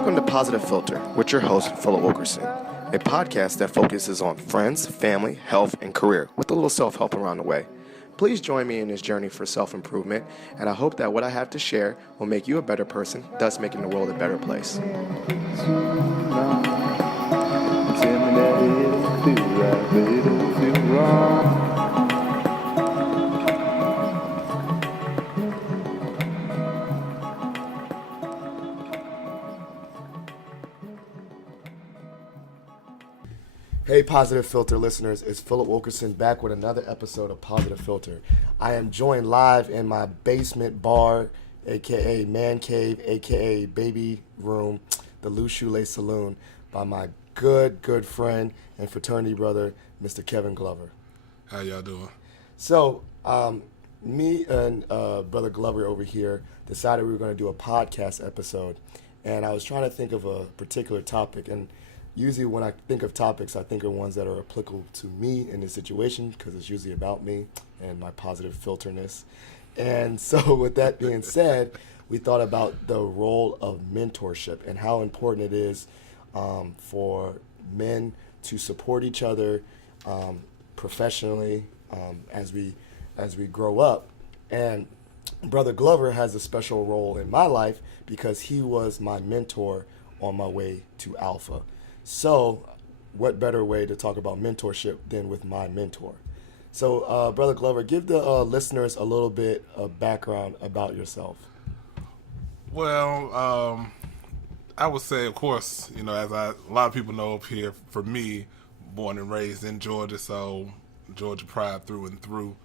Welcome to Positive Philter with your host, Philip Wilkerson, a podcast that focuses on friends, family, health, and career with a little self-help around the way. Please join me in this journey for self-improvement, and I hope that what I have to share will make you a better person, thus making the world a better place. Hey, Positive Philter listeners, it's Philip Wilkerson back with another episode of Positive Philter. I am joined live in my basement bar, aka man cave, aka baby room, the Loose Shoelace Saloon, by my good friend and fraternity brother, Mr. Kevin Glover. How y'all doing? So, me and Brother Glover over here decided we were going to do a podcast episode, and I was trying to think of a particular topic, and usually when I think of topics, I think of ones that are applicable to me in this situation because it's usually about me and my positive filterness. And so with that being said, we thought about the role of mentorship and how important it is for men to support each other professionally as we grow up. And Brother Glover has a special role in my life because he was my mentor on my way to Alpha. So, what better way to talk about mentorship than with my mentor? So, Brother Glover, give the listeners a little bit of background about yourself. Well, I would say, of course, as a lot of people know up here, for me, born and raised in Georgia, so Georgia pride through and through.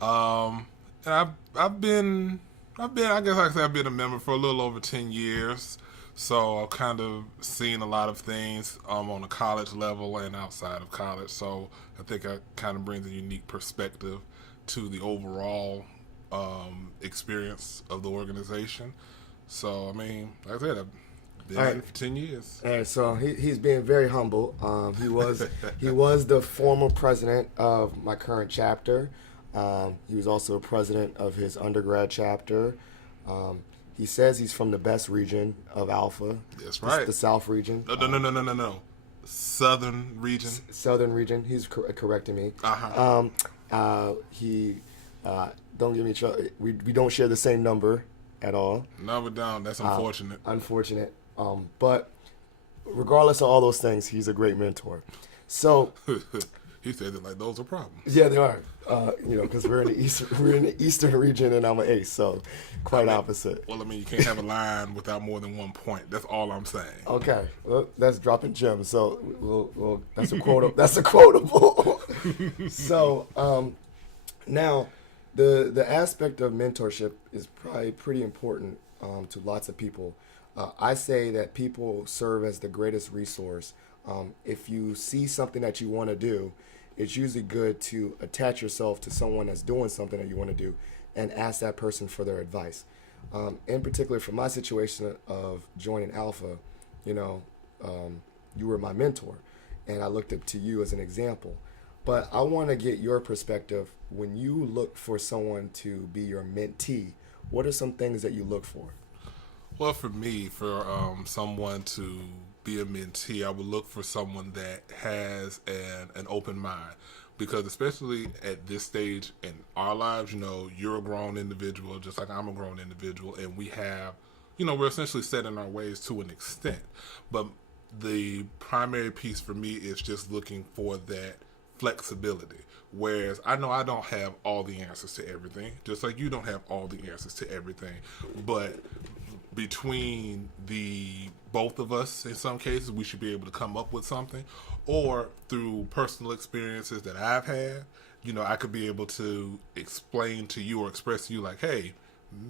And I've been, I guess I could say I've been a member for a little over 10 years. So I've kind of seen a lot of things on a college level and outside of college. So I think I kind of brings a unique perspective to the overall experience of the organization. So, I mean, like I said, I've been in it for 10 years. All right, so he's being very humble. He was the former president of my current chapter. He was also president of his undergrad chapter. He says he's from the best region of Alpha. That's right. The South region. No. Southern region. Southern region. He's correcting me. He don't give me trouble. We don't share the same number at all. No, we don't. That's unfortunate. Unfortunate. But regardless of all those things, he's a great mentor. So he said that like those are problems. Yeah, they are. Because we're in the eastern region, and I'm an ace, so quite opposite. Well, you can't have a line without more than 1 point. That's all I'm saying. Okay, well, that's dropping gems. So that's a quote. That's a quotable. So now, the aspect of mentorship is probably pretty important to lots of people. I say that people serve as the greatest resource. If you see something that you want to do, it's usually good to attach yourself to someone that's doing something that you want to do and ask that person for their advice. In particular, for my situation of joining Alpha, you were my mentor, and I looked up to you as an example. But I want to get your perspective. When you look for someone to be your mentee, what are some things that you look for? Well, for me, for someone to be a mentee, I would look for someone that has an open mind, because especially at this stage in our lives, you're a grown individual just like I'm a grown individual, and we have, we're essentially set in our ways to an extent. But the primary piece for me is just looking for that flexibility. Whereas I know I don't have all the answers to everything, just like you don't have all the answers to everything. But between both of us, in some cases, we should be able to come up with something, or through personal experiences that I've had, I could be able to explain to you or express to you like, hey,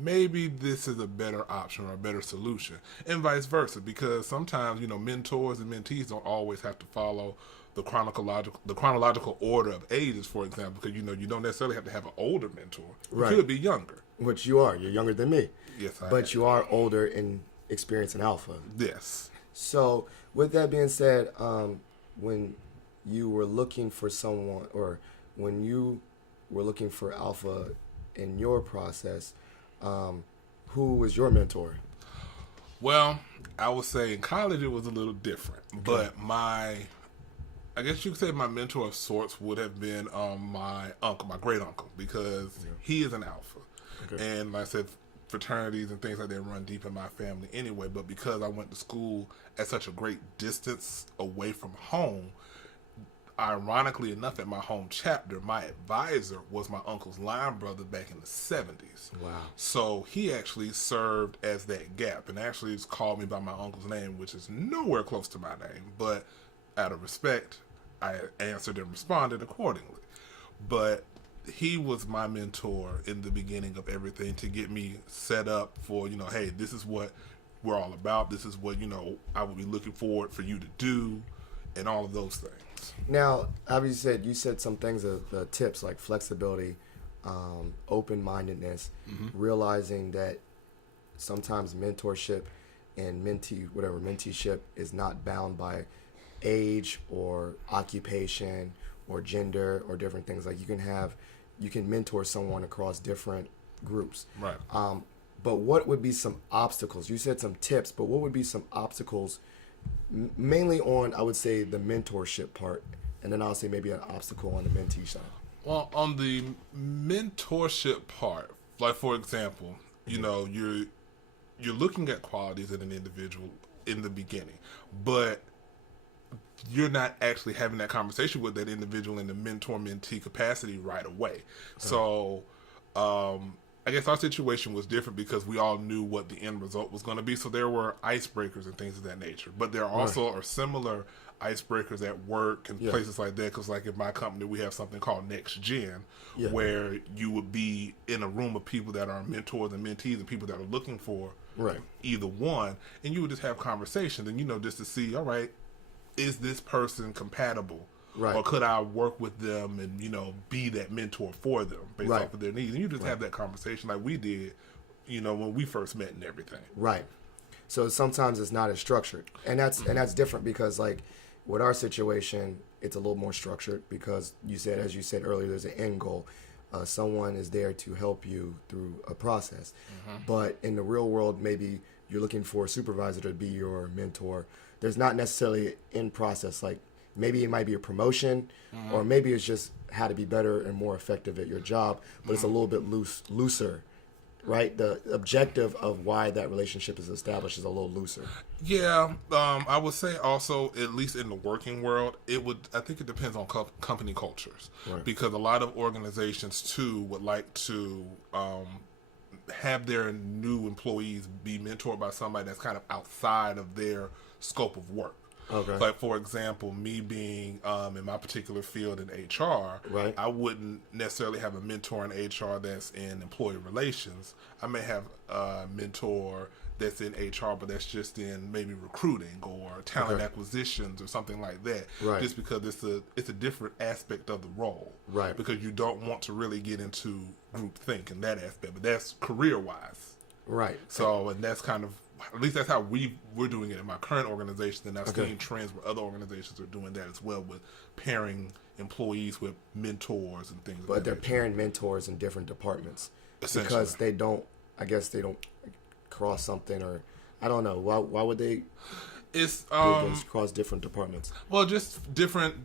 maybe this is a better option or a better solution, and vice versa, because sometimes, mentors and mentees don't always have to follow the chronological order of ages, for example, because, you don't necessarily have to have an older mentor. You could be younger. Which you are. You're younger than me. Yes, I am. But you are older in experience in Alpha. Yes. So, with that being said, when you were looking for someone, or when you were looking for Alpha in your process, who was your mentor? Well, I would say in college it was a little different, but I guess you could say my mentor of sorts would have been my uncle, my great uncle, because he is an alpha. Okay. And like I said, fraternities and things like that run deep in my family anyway. But because I went to school at such a great distance away from home, ironically enough, at my home chapter, my advisor was my uncle's line brother back in the 70s. Wow. So he actually served as that gap and actually just called me by my uncle's name, which is nowhere close to my name. But out of respect, I answered and responded accordingly. But he was my mentor in the beginning of everything to get me set up for, hey, this is what we're all about. This is what, I would be looking forward for you to do and all of those things. Now, obviously, you said some things of tips like flexibility, open-mindedness, realizing that sometimes mentorship and menteeship is not bound by age or occupation or gender or different things. Like you can mentor someone across different groups. Right. But what would be some obstacles? You said some tips, but what would be some obstacles mainly on, I would say, the mentorship part, and then I'll say maybe an obstacle on the mentee side? Well, on the mentorship part, like for example, you're looking at qualities in an individual in the beginning, but you're not actually having that conversation with that individual in the mentor-mentee capacity right away. So, I guess our situation was different because we all knew what the end result was going to be. So there were icebreakers and things of that nature. But there also are similar icebreakers at work and places like that. Because like in my company, we have something called Next Gen, where you would be in a room of people that are mentors and mentees and people that are looking for either one. And you would just have conversations and, just to see, all right, is this person compatible? Right. Or could I work with them and, be that mentor for them based off of their needs? And you just have that conversation like we did, when we first met and everything. Right. So sometimes it's not as structured. And that's different because like with our situation, it's a little more structured because as you said earlier, there's an end goal. Someone is there to help you through a process. But in the real world, maybe you're looking for a supervisor to be your mentor. There's not necessarily an end process. Like maybe it might be a promotion, or maybe it's just how to be better and more effective at your job, but it's a little bit looser, right? The objective of why that relationship is established is a little looser. Yeah, I would say also, at least in the working world, I think it depends on company cultures, because a lot of organizations too would like to have their new employees be mentored by somebody that's kind of outside of their scope of work. Okay. Like, for example, me being in my particular field in HR, I wouldn't necessarily have a mentor in HR that's in employee relations. I may have a mentor that's in HR, but that's just in maybe recruiting or talent acquisitions or something like that. Right. Just because it's a different aspect of the role. Right. Because you don't want to really get into groupthink in that aspect, but that's career-wise. Right. So, and that's kind of, at least that's how we're doing it in my current organization, and I've seen trends where other organizations are doing that as well, with pairing employees with mentors and things. But they're pairing mentors in different departments because they don't cross something, or I don't know. Why would they? It's cross different departments. Well, just different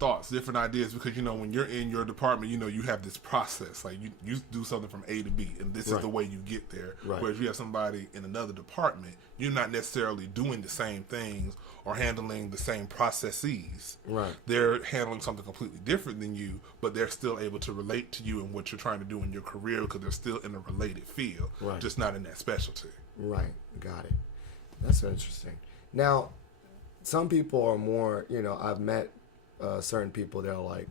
thoughts, different ideas. Because when you're in your department, you have this process. Like you do something from A to B, and this is the way you get there. Right. Whereas you have somebody in another department, you're not necessarily doing the same things or handling the same processes. Right. They're handling something completely different than you, but they're still able to relate to you and what you're trying to do in your career because they're still in a related field, just not in that specialty. Right. Got it. That's interesting. Now, some people are more, I've met certain people that are like,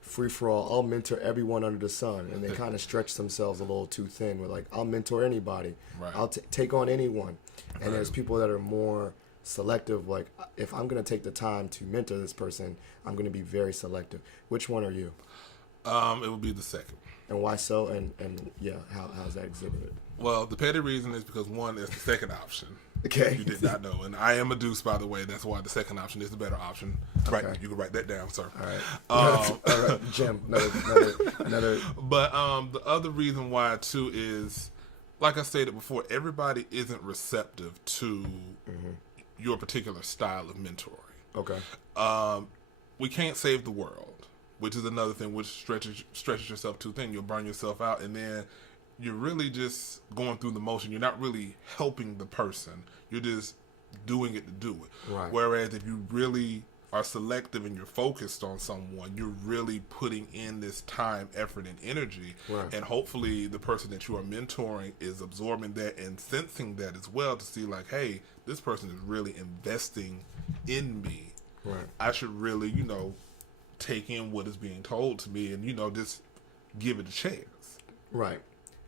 free for all, I'll mentor everyone under the sun. And they kind of stretch themselves a little too thin. We're like, I'll mentor anybody. Right. I'll take on anyone. And there's people that are more selective, like, if I'm going to take the time to mentor this person, I'm going to be very selective. Which one are you? It would be the second. And why so? And how's that exhibited? Well, the petty reason is because one is the second option. Okay. You did not know. And I am a deuce, by the way. That's why the second option is the better option. Okay. Right. You can write that down, sir. All right. All right. Jim, another. But the other reason why, too, is like I stated before, everybody isn't receptive to your particular style of mentoring. Okay. We can't save the world, which is another thing which stretches yourself too thin. You'll burn yourself out, and then you're really just going through the motion. You're not really helping the person. You're just doing it to do it. Right. Whereas if you really are selective and you're focused on someone, you're really putting in this time, effort, and energy. Right. And hopefully the person that you are mentoring is absorbing that and sensing that as well, to see like, hey, this person is really investing in me. Right. I should really, take in what is being told to me and, just give it a chance. Right.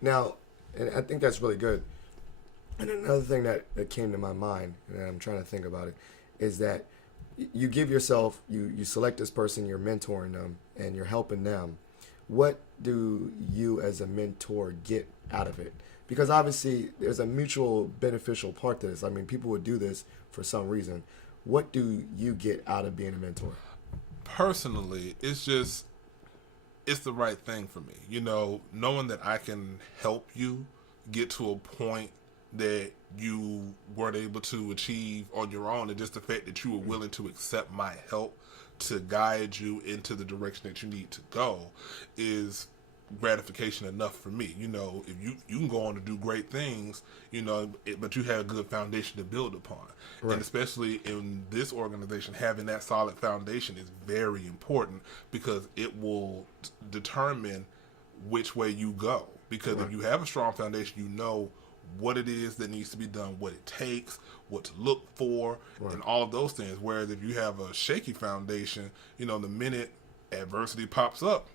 Now, and I think that's really good. And another thing that came to my mind, and I'm trying to think about it, is that you give yourself, you select this person, you're mentoring them, and you're helping them. What do you as a mentor get out of it? Because obviously there's a mutual beneficial part to this. I mean, people would do this for some reason. What do you get out of being a mentor? Personally, it's the right thing for me. Knowing that I can help you get to a point that you weren't able to achieve on your own, and just the fact that you were willing to accept my help to guide you into the direction that you need to go is gratification enough for me. If you can go on to do great things, but you have a good foundation to build upon. Right. And especially in this organization, having that solid foundation is very important, because it will determine which way you go. Because right. if you have a strong foundation, you know what it is that needs to be done, what it takes, what to look for, right. and all of those things. Whereas if you have a shaky foundation, the minute adversity pops up,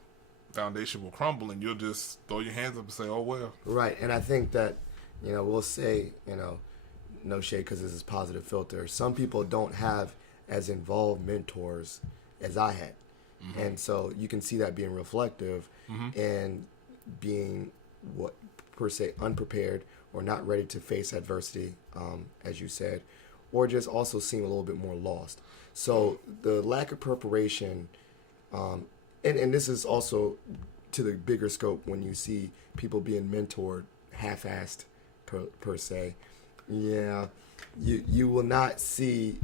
foundation will crumble, and you'll just throw your hands up and say, oh, well. Right. And I think that, we'll say, no shade because this is Positive Philter. Some people don't have as involved mentors as I had. Mm-hmm. And so you can see that being reflective mm-hmm. and being what per se unprepared or not ready to face adversity, as you said, or just also seem a little bit more lost. So the lack of preparation, and this is also to the bigger scope when you see people being mentored half-assed per se. Yeah, you will not see,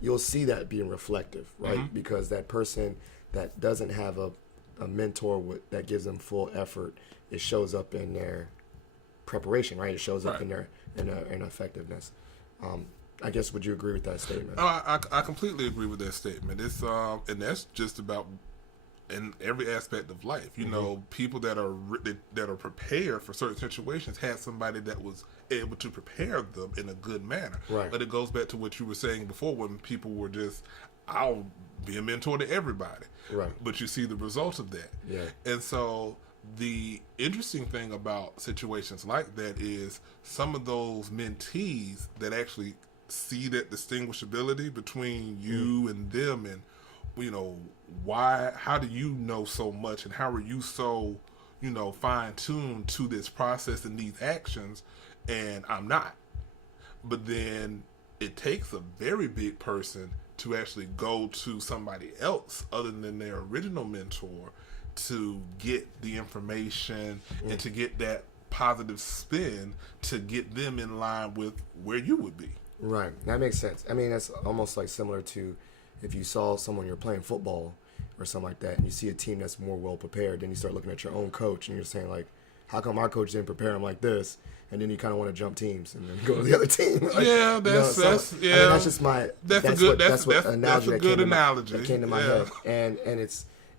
you'll see that being reflective, right? Mm-hmm. Because that person that doesn't have a mentor that gives them full effort, it shows up in their preparation, right? It shows up in their in effectiveness. I guess, would you agree with that statement? I completely agree with that statement. It's and that's just about in every aspect of life. Mm-hmm. People that are prepared for certain situations had somebody that was able to prepare them in a good manner. Right. But it goes back to what you were saying before, when people were just, I'll be a mentor to everybody. Right. But you see the result of that. Yeah. And so the interesting thing about situations like that is some of those mentees that actually see that distinguishability between you and them, and how do you know so much, and how are you so fine-tuned to this process and these actions, and I'm not. But then it takes a very big person to actually go to somebody else other than their original mentor to get the information and to get that positive spin to get them in line with where you would be. Right. That makes sense. I mean, that's almost like similar to if you saw someone, you're playing football or something like that, and you see a team that's more well prepared, then you start looking at your own coach and you're saying, like, how come our coach didn't prepare him like this? And then you kind of want to jump teams and then go to the other team. Like, yeah, that's just my that's a good analogy that came to my head. And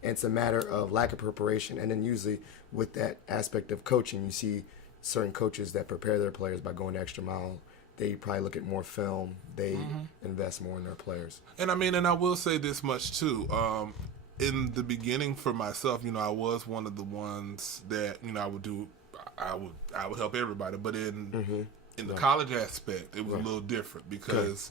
it's a matter of lack of preparation. And then usually with that aspect of coaching, you see certain coaches that prepare their players by going the extra mile. They probably look at more film. They invest more in their players. And I will say this much too. In the beginning, for myself, I was one of the ones that I would help everybody. But in the college aspect, it was a little different because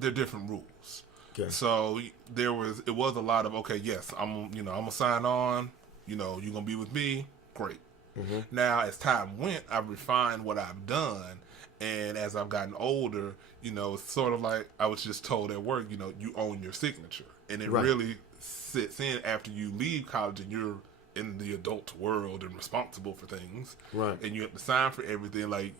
there are different rules. Okay. So it was a lot of, okay, yes, I'm gonna sign on. You're gonna be with me. Great. Mm-hmm. Now, as time went, I've refined what I've done. And as I've gotten older, it's sort of like I was just told at work, you own your signature. And it really sits in after you leave college and you're in the adult world and responsible for things. Right. And you have to sign for everything. Like,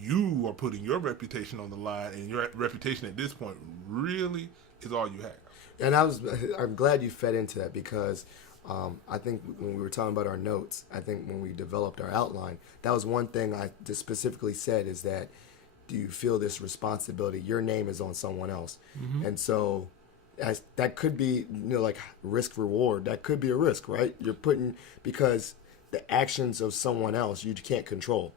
you are putting your reputation on the line, and your reputation at this point really is all you have. And I'm glad you fed into that because I think when we were talking about our notes, I think when we developed our outline, that was one thing I just specifically said is that, do you feel this responsibility? Your name is on someone else. And so that could be, like risk reward. That could be a risk, right? You're putting, because the actions of someone else you can't control.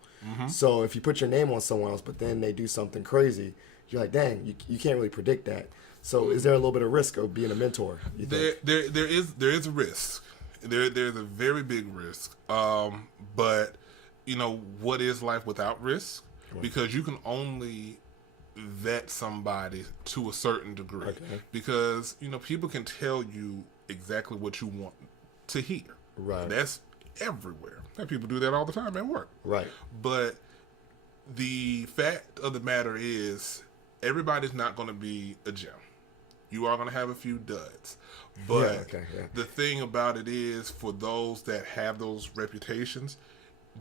So if you put your name on someone else, but then they do something crazy, you're like, dang, you can't really predict that. So is there a little bit of risk of being a mentor? You think? There is a risk. There's a very big risk. But what is life without risk? Right. Because you can only vet somebody to a certain degree. Okay. Because people can tell you exactly what you want to hear. Right. That's everywhere. And people do that all the time at work. Right. But the fact of the matter is, everybody's not going to be a gem. You are going to have a few duds. But the thing about it is, for those that have those reputations,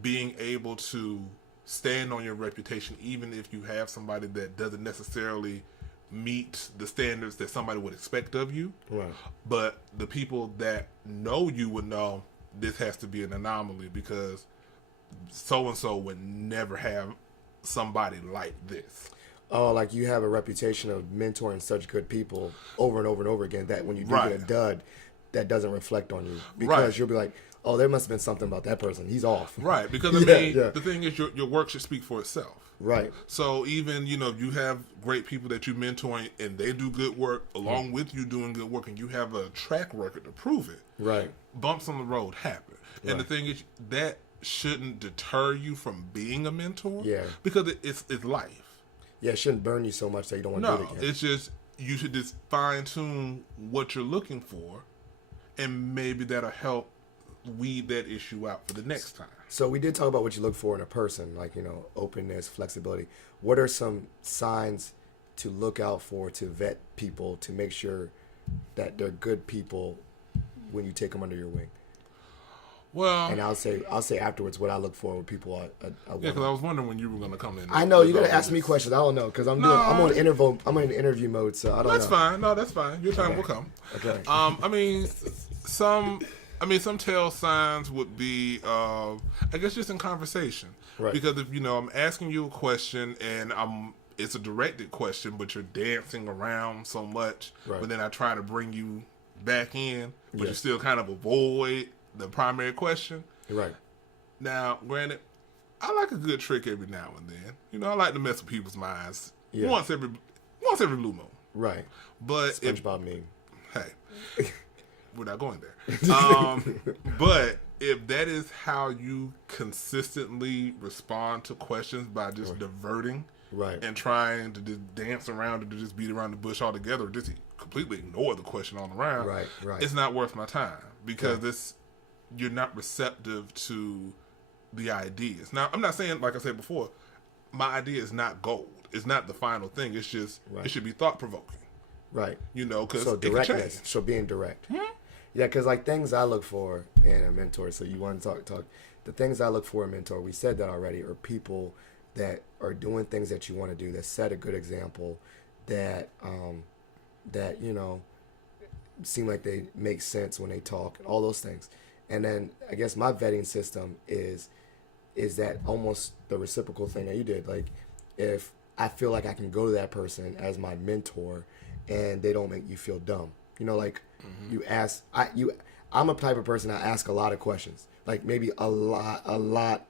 being able to stand on your reputation, even if you have somebody that doesn't necessarily meet the standards that somebody would expect of you. Right. But the people that know you would know this has to be an anomaly, because so-and-so would never have somebody like this. Oh, like you have a reputation of mentoring such good people over and over and over again, that when you do get a dud, that doesn't reflect on you. Because you'll be like, oh, there must have been something about that person. He's off. Right. Because, the thing is, your work should speak for itself. Right. So even, you have great people that you mentoring and they do good work along with you doing good work, and you have a track record to prove it. Right. Bumps on the road happen. Right. And the thing is, that shouldn't deter you from being a mentor. Yeah. Because it's life. Yeah, it shouldn't burn you so much that you don't want to do it again. No, it's just, you should just fine-tune what you're looking for, and maybe that'll help weed that issue out for the next time. So we did talk about what you look for in a person, like, openness, flexibility. What are some signs to look out for to vet people, to make sure that they're good people when you take them under your wing? Well, and I'll say afterwards what I look for with people. Because I was wondering when you were going to come in. I know you got to ask me questions. I don't know, because I'm on interview mode, so I don't know. That's fine. No, that's fine. Your time will come. Okay. Some tell signs would be, I guess, just in conversation. Right. Because if I'm asking you a question and it's a directed question, but you're dancing around so much, but then I try to bring you back in, but you still kind of avoid the primary question. Right. Now, granted, I like a good trick every now and then. I like to mess with people's minds once every blue moon. Right. But SpongeBob meme. Hey, we're not going there. But if that is how you consistently respond to questions, by just diverting and trying to just dance around or to just beat around the bush altogether, or just completely ignore the question all around, it's not worth my time, because you're not receptive to the ideas. Now, I'm not saying, like I said before, my idea is not gold. It's not the final thing. It's just, it should be thought-provoking. Right. Because so directness. So being direct. Hmm? Yeah, because like things I look for in a mentor, so you want to talk, the things I look for in a mentor, we said that already, are people that are doing things that you want to do, that set a good example, that seem like they make sense when they talk, all those things. And then I guess my vetting system is that almost the reciprocal thing that you did. Like, if I feel like I can go to that person as my mentor and they don't make you feel dumb, you ask, I'm a type of person, I ask a lot of questions, like maybe a lot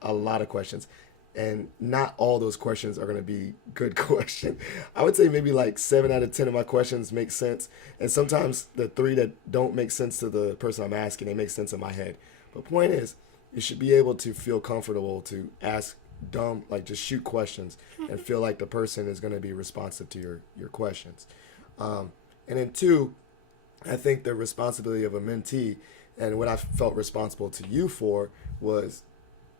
of questions. And not all those questions are going to be good questions. I would say maybe like 7 out of 10 of my questions make sense. And sometimes the 3 that don't make sense to the person I'm asking, they make sense in my head. But point is, you should be able to feel comfortable to ask dumb, like just shoot questions and feel like the person is going to be responsive to your questions. And then 2, I think the responsibility of a mentee, and what I felt responsible to you for was,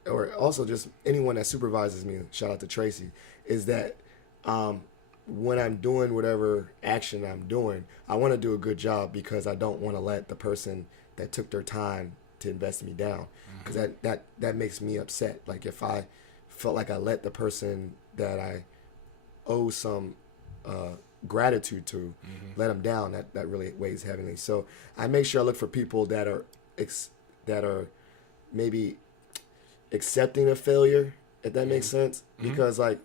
or also just anyone that supervises me, shout out to Tracy, is that when I'm doing whatever action I'm doing, I want to do a good job, because I don't want to let the person that took their time to invest me down, because that makes me upset. Like if I felt like I let the person that I owe some gratitude to let them down, that really weighs heavily. So I make sure I look for people that are maybe accepting of failure, if that makes sense. Because like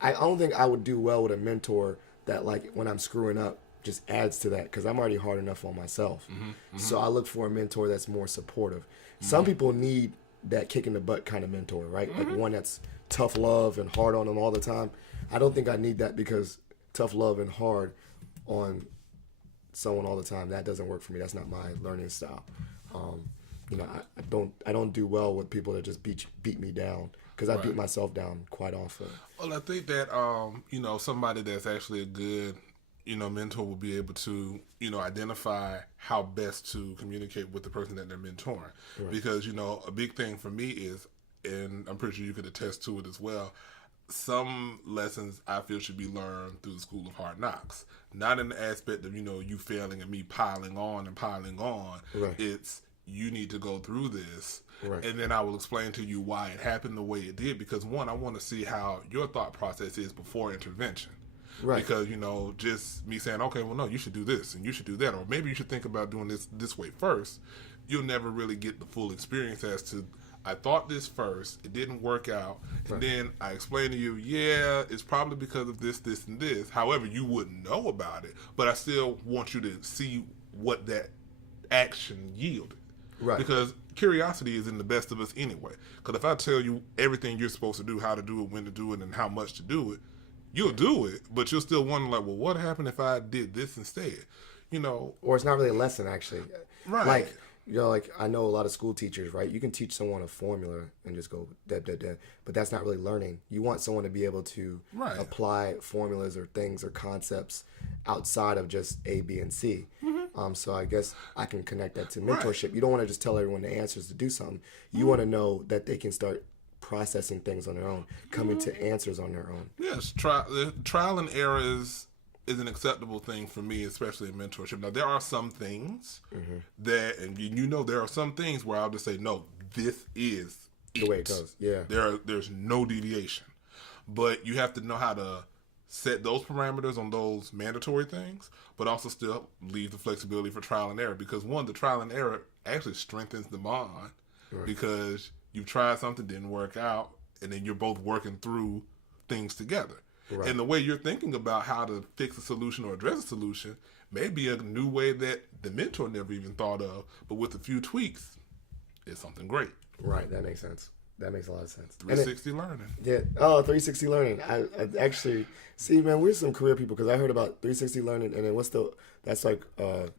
I don't think I would do well with a mentor that, like, when I'm screwing up, just adds to that, because I'm already hard enough on myself. So I look for a mentor that's more supportive. Some people need that kick in the butt kind of mentor, right? Like one that's tough love and hard on them all the time. I don't think I need that, because tough love and hard on someone all the time, that doesn't work for me. That's not my learning style. I don't do well with people that just beat me down, because I beat myself down quite often. Well, I think that somebody that's actually a good mentor will be able to identify how best to communicate with the person that they're mentoring. Because a big thing for me is, and I'm pretty sure you could attest to it as well, some lessons I feel should be learned through the school of hard knocks. Not in the aspect of you failing and me piling on. It's, you need to go through this, and then I will explain to you why it happened the way it did. Because one, I want to see how your thought process is before intervention. Because just me saying, okay, well, no, you should do this and you should do that, or maybe you should think about doing this way first, you'll never really get the full experience as to, I thought this first, it didn't work out, and then I explained to you, yeah, it's probably because of this, this, and this. However, you wouldn't know about it, but I still want you to see what that action yielded. Because curiosity is in the best of us anyway. Because if I tell you everything you're supposed to do, how to do it, when to do it, and how much to do it, you'll do it, but you'll still wonder, like, well, what happened if I did this instead? Or it's not really a lesson, actually. Like, like, I know a lot of school teachers, right? You can teach someone a formula and just go da da da, but that's not really learning. You want someone to be able to apply formulas or things or concepts outside of just A, B, and C. So I guess I can connect that to mentorship. You don't want to just tell everyone the answers to do something. You want to know that they can start processing things on their own, coming to answers on their own. Yes, trial and error is an acceptable thing for me, especially in mentorship. Now, there are some things that, and there are some things where I'll just say, no, this is the way it goes. Yeah. There's no deviation. But you have to know how to set those parameters on those mandatory things, but also still leave the flexibility for trial and error. Because one, the trial and error actually strengthens the bond, because you've tried something, didn't work out, and then you're both working through things together. And the way you're thinking about how to fix a solution or address a solution may be a new way that the mentor never even thought of, but with a few tweaks, it's something great. Right, that makes sense. That makes a lot of sense. 360 learning. Yeah. Oh, 360 learning. I actually see, man. We're some career people, because I heard about 360 learning, and then that's like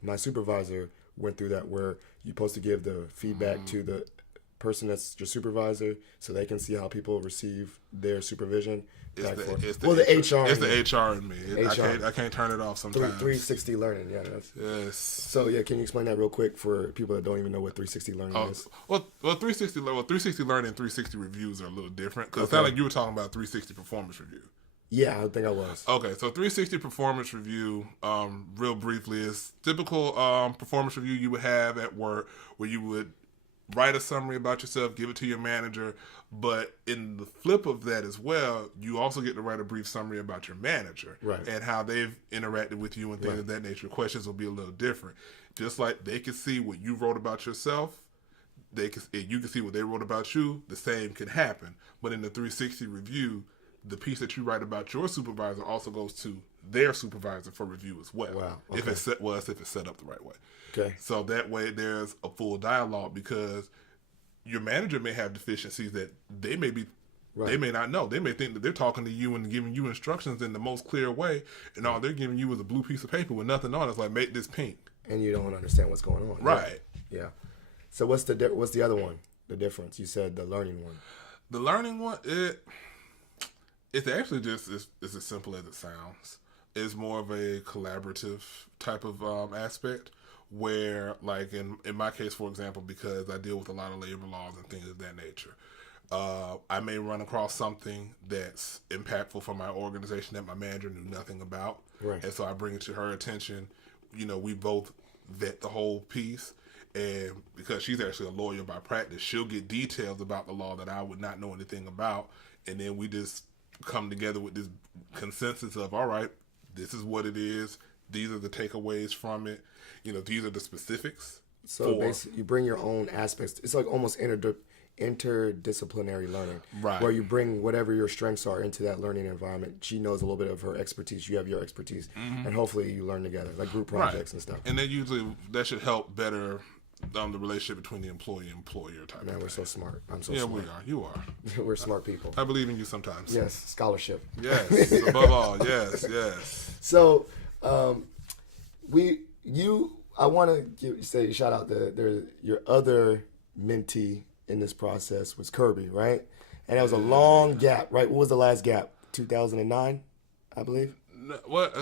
my supervisor went through that, where you're supposed to give the feedback to the person that's your supervisor, so they can see how people receive their supervision. The HR. It's the HR in me. I can't turn it off sometimes. 360 learning. Yeah. Yes. So yeah, can you explain that real quick for people that don't even know what 360 learning is? Well, 360 learning and 360 reviews are a little different, because it sounded like you were talking about 360 performance review. Yeah, I think I was. Okay, so 360 performance review, real briefly, is typical performance review you would have at work, where you would write a summary about yourself, give it to your manager, but in the flip of that as well, you also get to write a brief summary about your manager and how they've interacted with you and things of that nature. Questions will be a little different. Just like they can see what you wrote about yourself, you can see what they wrote about you, the same can happen. But in the 360 review, the piece that you write about your supervisor also goes to their supervisor for review as well. Wow. Okay. If it's set up the right way. Okay. So that way there's a full dialogue, because your manager may have deficiencies that they may not know. They may think that they're talking to you and giving you instructions in the most clear way, and all they're giving you is a blue piece of paper with nothing on it. It's like, make this pink. And you don't understand what's going on. Right. Yeah. So what's the other one? The difference? You said the learning one. The learning one, it's actually just it's as simple as it sounds. It's more of a collaborative type of aspect, where, like in my case, for example, because I deal with a lot of labor laws and things of that nature, I may run across something that's impactful for my organization that my manager knew nothing about. And so I bring it to her attention. We both vet the whole piece, And because she's actually a lawyer by practice, she'll get details about the law that I would not know anything about. And then we just come together with this consensus of, all right, this is what it is. These are the takeaways from it. These are the specifics. So basically, you bring your own aspects. It's like almost interdisciplinary learning, Right. where you bring whatever your strengths are into that learning environment. She knows a little bit of her expertise. You have your expertise, and hopefully you learn together, like group projects and stuff. And that should help better the relationship between the employee and employer type. Man, of we're thing. so smart. I'm so Yeah, smart. we are. You are. We're smart people. I believe in you sometimes. Yes, scholarship. Yes. Above all, yes. So, I want to say shout out to your other mentee in this process was Kirby, right? And that was a long gap, right? What was the last gap? 2009, I believe. What?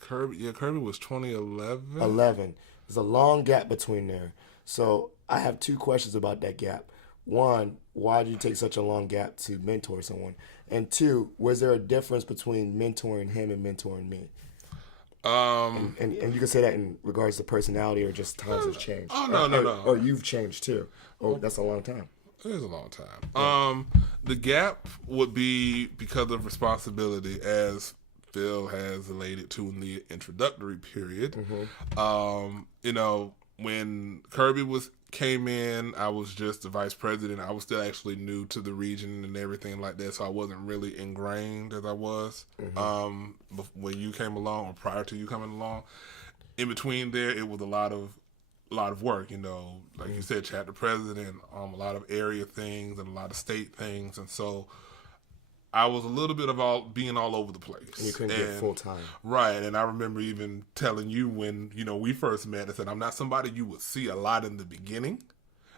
Kirby. Yeah, Kirby was 2011. 11. There's a long gap between there. So I have two questions about that gap. One, why did you take such a long gap to mentor someone? And two, was there a difference between mentoring him and mentoring me? And you can say that in regards to personality or just times have changed. Oh, no. Or you've changed too. Oh, that's a long time. It is a long time. The gap would be because of responsibility, as Phil has related to in the introductory period. When Kirby came in, I was just the vice president. I was still actually new to the region and everything like that, so I wasn't really ingrained as I was when you came along or prior to you coming along. In between there, it was a lot of work, like you said, chapter president, a lot of area things and a lot of state things, and so I was a little bit of being all over the place. And you couldn't get full time. Right, and I remember even telling you when, we first met, I said, I'm not somebody you would see a lot in the beginning,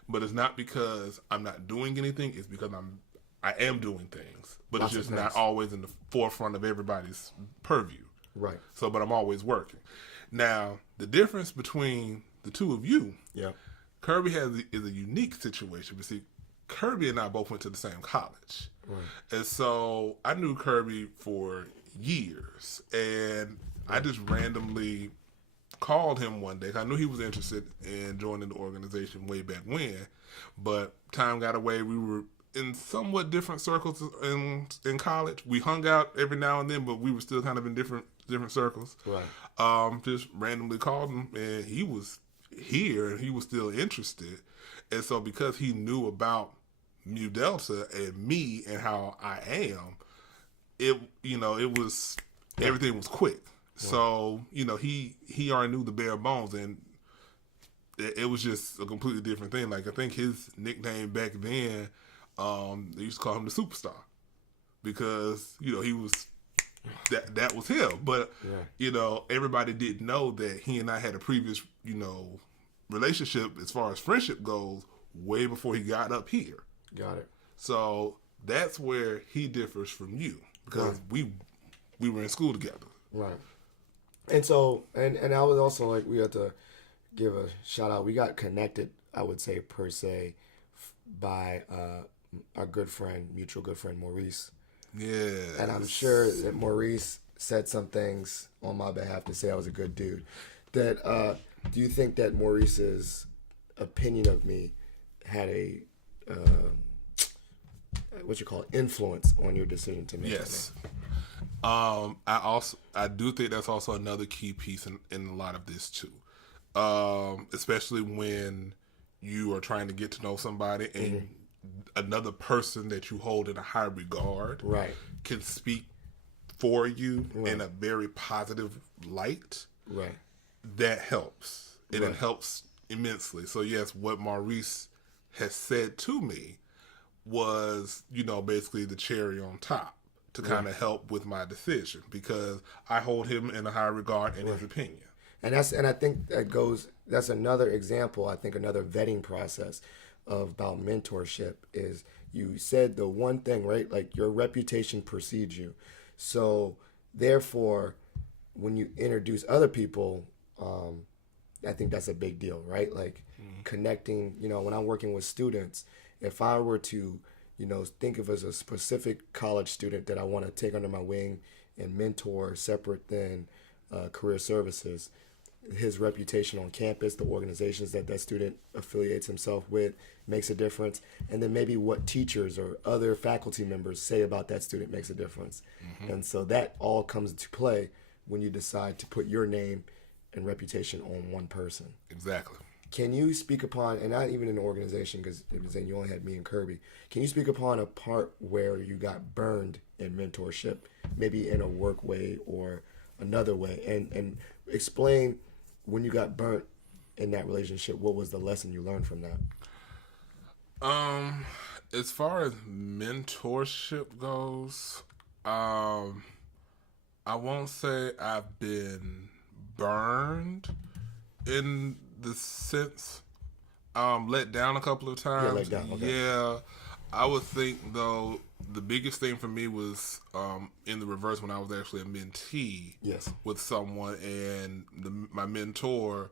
but it's not because I'm not doing anything, it's because I am doing things, but Lots it's just of not things. always in the forefront of everybody's purview. Right. So, but I'm always working. Now, the difference between the two of you, Yeah. Kirby is a unique situation. But see, Kirby and I both went to the same college. Right. And so I knew Kirby for years. And I just randomly called him one day. 'Cause I knew he was interested in joining the organization way back when. But time got away. We were in somewhat different circles in college. We hung out every now and then, but we were still kind of in different circles. Right. Just randomly called him, and he was here, and he was still interested. And so because he knew about Mu Delta and me and how I am, it was everything was quick. Right. So he already knew the bare bones, and it was just a completely different thing. Like I think his nickname back then, they used to call him the superstar because he was. That was him, but everybody didn't know that he and I had a previous relationship as far as friendship goes way before he got up here. Got it. So that's where he differs from you because we were in school together. Right. And so and I was also like, we had to give a shout out. We got connected, I would say per se, by our mutual good friend Maurice. Yeah. And I'm sure that Maurice said some things on my behalf to say I was a good dude. That do you think that Maurice's opinion of me had a influence on your decision to make? Yes. I do think that's also another key piece in a lot of this too. Especially when you are trying to get to know somebody and another person that you hold in a high regard can speak for you in a very positive light. Right. That helps. And it helps immensely. So yes, what Maurice has said to me was, basically the cherry on top to kind of help with my decision because I hold him in a high regard in his opinion. And I think that's another example, I think another vetting process about mentorship is you said the one thing, right? Like your reputation precedes you. So therefore, when you introduce other people, I think that's a big deal, right? Like connecting, when I'm working with students, if I were to, think of as a specific college student that I want to take under my wing and mentor separate than career services, his reputation on campus, the organizations that that student affiliates himself with makes a difference, and then maybe what teachers or other faculty members say about that student makes a difference. And so that all comes into play when you decide to put your name and reputation on one person. Exactly. Can you speak upon, and not even in the organization, because you only had me and Kirby, can you speak upon a part where you got burned in mentorship, maybe in a work way or another way, and explain when you got burnt in that relationship, what was the lesson you learned from that? As far as mentorship goes, I won't say I've been burned in the sense, let down a couple of times. Yeah, let down. Okay. Yeah, I would think though the biggest thing for me was in the reverse when I was actually a mentee Yes. with someone, and my mentor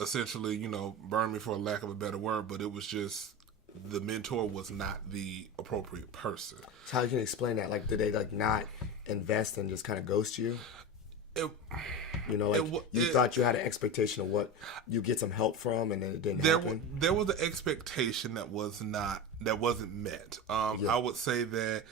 essentially, burned me for a lack of a better word, but it was just the mentor was not the appropriate person. So how can you explain that? Like, did they not invest and just kind of ghost you? It, You thought you had an expectation of what you get some help from, and then it didn't happen. There was an expectation that wasn't met. I would say that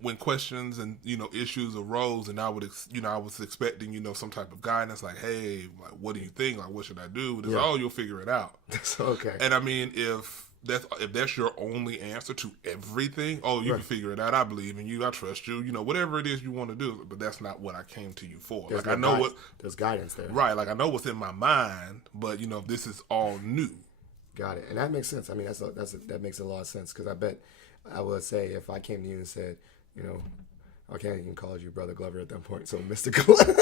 when questions and issues arose, and I was expecting some type of guidance, like, hey, like, what do you think? Like, what should I do? It's like, oh, you'll figure it out. So, okay. And I mean, if that's your only answer to everything, you can figure it out. I believe in you. I trust you. Whatever it is you want to do. But that's not what I came to you for. There's I know there's guidance there, right? Like I know what's in my mind, but this is all new. Got it, and that makes sense. I mean, that makes a lot of sense, because I bet I would say if I came to you and said, I can't even call you Brother Glover at that point, so Mr. Glover.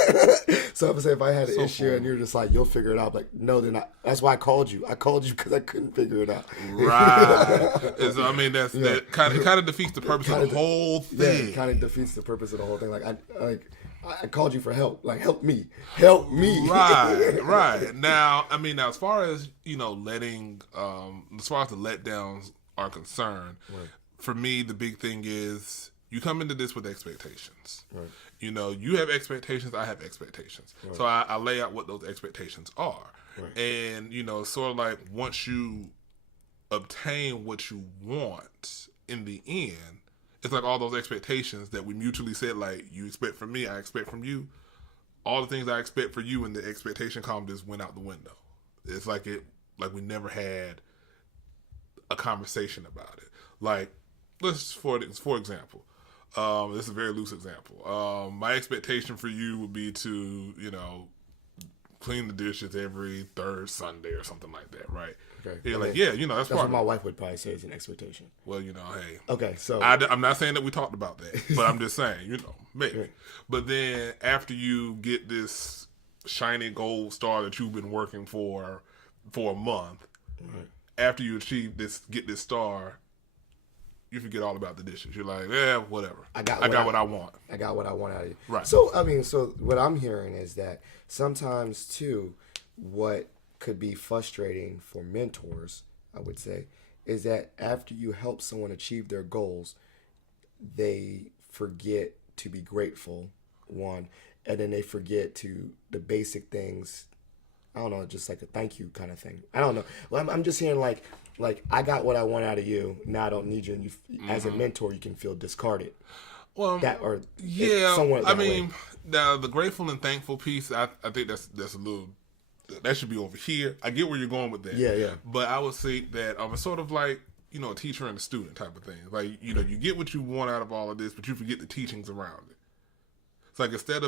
So I would say if I had an issue and you're just like, you'll figure it out, like, no, they're not. That's why I called you. I called you because I couldn't figure it out. Right. And so I mean, that kind of defeats the purpose of the whole thing. Yeah, it kind of defeats the purpose of the whole thing. Like I called you for help. Like, help me. Right. Now, I mean, as far as as far as the letdowns are concerned, right. For me, the big thing is you come into this with expectations. Right. You have expectations, I have expectations. Right. So I lay out what those expectations are. Right. And, sort of like once you obtain what you want in the end, it's like all those expectations that we mutually said, like, you expect from me, I expect from you. All the things I expect for you in the expectation column just went out the window. It's like we never had a conversation about it. Like, for example, this is a very loose example. My expectation for you would be to, clean the dishes every third Sunday or something like that, right? Okay. You're like, that's part what my wife would probably say is an expectation. Well, hey. Okay, so I'm not saying that we talked about that, but I'm just saying, maybe. Right. But then after you get this shiny gold star that you've been working for a month, right. After you get this star, you forget all about the dishes. You're like, whatever. I got what I want. I got what I want out of you. Right. So, I mean, what I'm hearing is that sometimes, too, what could be frustrating for mentors, I would say, is that after you help someone achieve their goals, they forget to be grateful, one, and then they forget the basic things. I don't know, just like a thank you kind of thing. I don't know. Well, I'm just hearing like I got what I want out of you. Now I don't need you. And you, as a mentor, you can feel discarded. Well, somewhat. I mean, now the grateful and thankful piece, I think that's a little. That should be over here. I get where you're going with that. Yeah. But I would say that it's sort of like a teacher and a student type of thing. Like you get what you want out of all of this, but you forget the teachings around it. It's like instead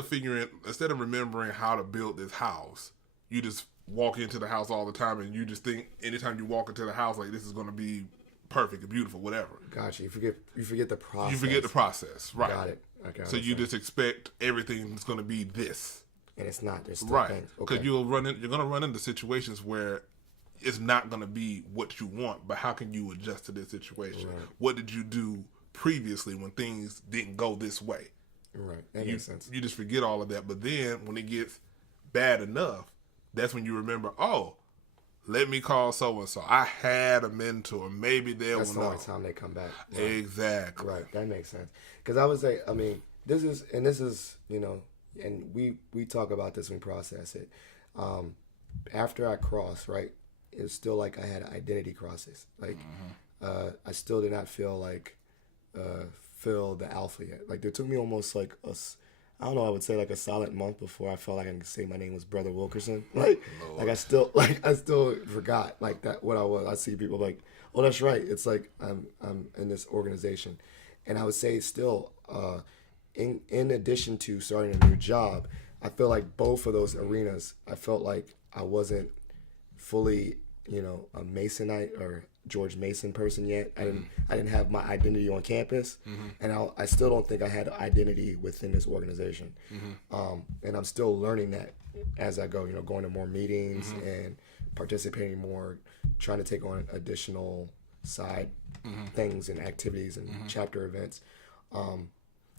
of remembering how to build this house, you just walk into the house all the time, and you just think anytime you walk into the house, like, this is going to be perfect and beautiful, whatever. Gotcha. You forget the process. You forget the process, right? Got it. Okay. So you just expect everything is going to be this, and it's not. There's still right? Because you're going to run into situations where it's not going to be what you want. But how can you adjust to this situation? Right. What did you do previously when things didn't go this way? Right. That makes sense. You just forget all of that. But then when it gets bad enough, that's when you remember, let me call so-and-so. I had a mentor. Maybe they'll know. That's the only time they come back. Right. Exactly. Right. That makes sense. Because I would say, I mean, this is, and we talk about this when we process it. After I crossed, right, it was still like I had identity crisis. Like, I still did not feel like feel the alpha yet. Like, it took me almost like I don't know, I would say like a solid month before I felt like I could say my name was Brother Wilkerson. Like I still forgot like that what I was. I see people like, oh, that's right. It's like I'm in this organization, and I would say still, in addition to starting a new job, I feel like both of those arenas, I felt like I wasn't fully, a Masonite or George Mason person yet. I didn't have my identity on campus, and I still don't think I had an identity within this organization. And I'm still learning that as I go. Going to more meetings and participating more, trying to take on additional side things and activities and chapter events.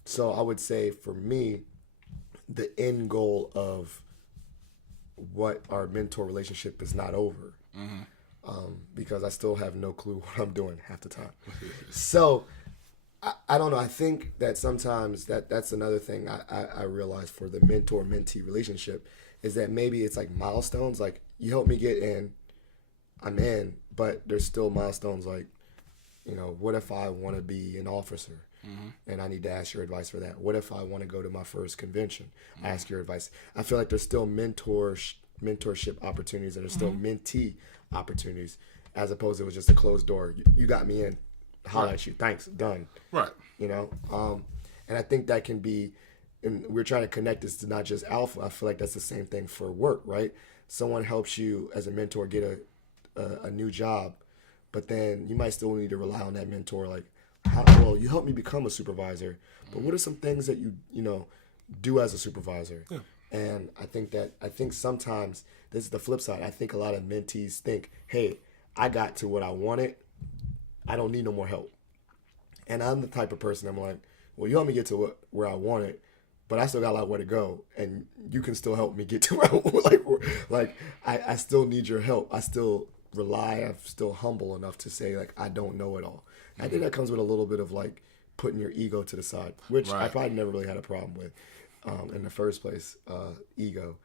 So I would say for me, the end goal of what our mentor relationship is not over, because I still have no clue what I'm doing half the time. So I don't know. I think that sometimes that's another thing I realize for the mentor-mentee relationship is that maybe it's like milestones. Like, you help me get in, I'm in, but there's still milestones like, what if I want to be an officer? And I need to ask your advice for that. What if I want to go to my first convention? Ask your advice. I feel like there's still mentorship opportunities, and there's still mentee opportunities, as opposed to it was just a closed door. You got me in, holla at you, thanks, done. Right. And I think that can be, and we're trying to connect this to not just alpha. I feel like that's the same thing for work, right? Someone helps you as a mentor get a new job, but then you might still need to rely on that mentor, like, well, you helped me become a supervisor, but what are some things that you do as a supervisor? Yeah. And I think sometimes this is the flip side. I think a lot of mentees think, hey, I got to what I wanted, I don't need no more help. And I'm the type of person, I'm like, well, you helped me get to where I wanted, but I still got a lot way to go, and you can still help me get to where I want. Like I still need your help. I'm still humble enough to say, like, I don't know it all. I think that comes with a little bit of like putting your ego to the side, which I probably never really had a problem with in the first place, ego.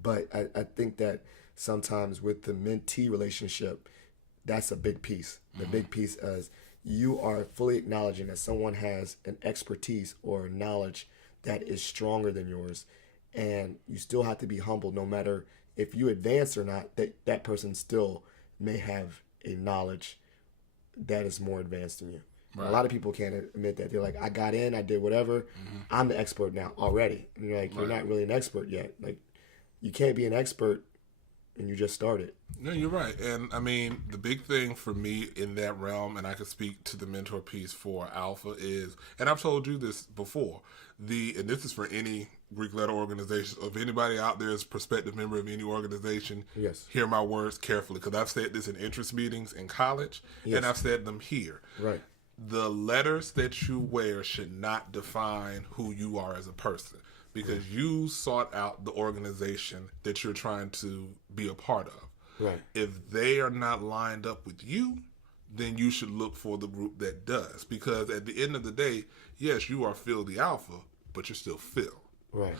But I think that sometimes with the mentee relationship, that's a big piece. The big piece is you are fully acknowledging that someone has an expertise or knowledge that is stronger than yours, and you still have to be humble no matter if you advance or not, that person still may have a knowledge that is more advanced than you. Right. A lot of people can't admit that. They're like, I got in, I did whatever, I'm the expert now already. And you're like, you're not really an expert yet. Like, you can't be an expert and you just started. No, you're right. And I mean, the big thing for me in that realm, and I can speak to the mentor piece for Alpha, is, and I've told you this before, and this is for any Greek letter organization, if anybody out there is a prospective member of any organization, yes, hear my words carefully, because I've said this in interest meetings in college, and I've said them here. Right. The letters that you wear should not define who you are as a person, because you sought out the organization that you're trying to be a part of. Right. If they are not lined up with you, then you should look for the group that does. Because at the end of the day, yes, you are Phil the Alpha, but you're still Phil. Right.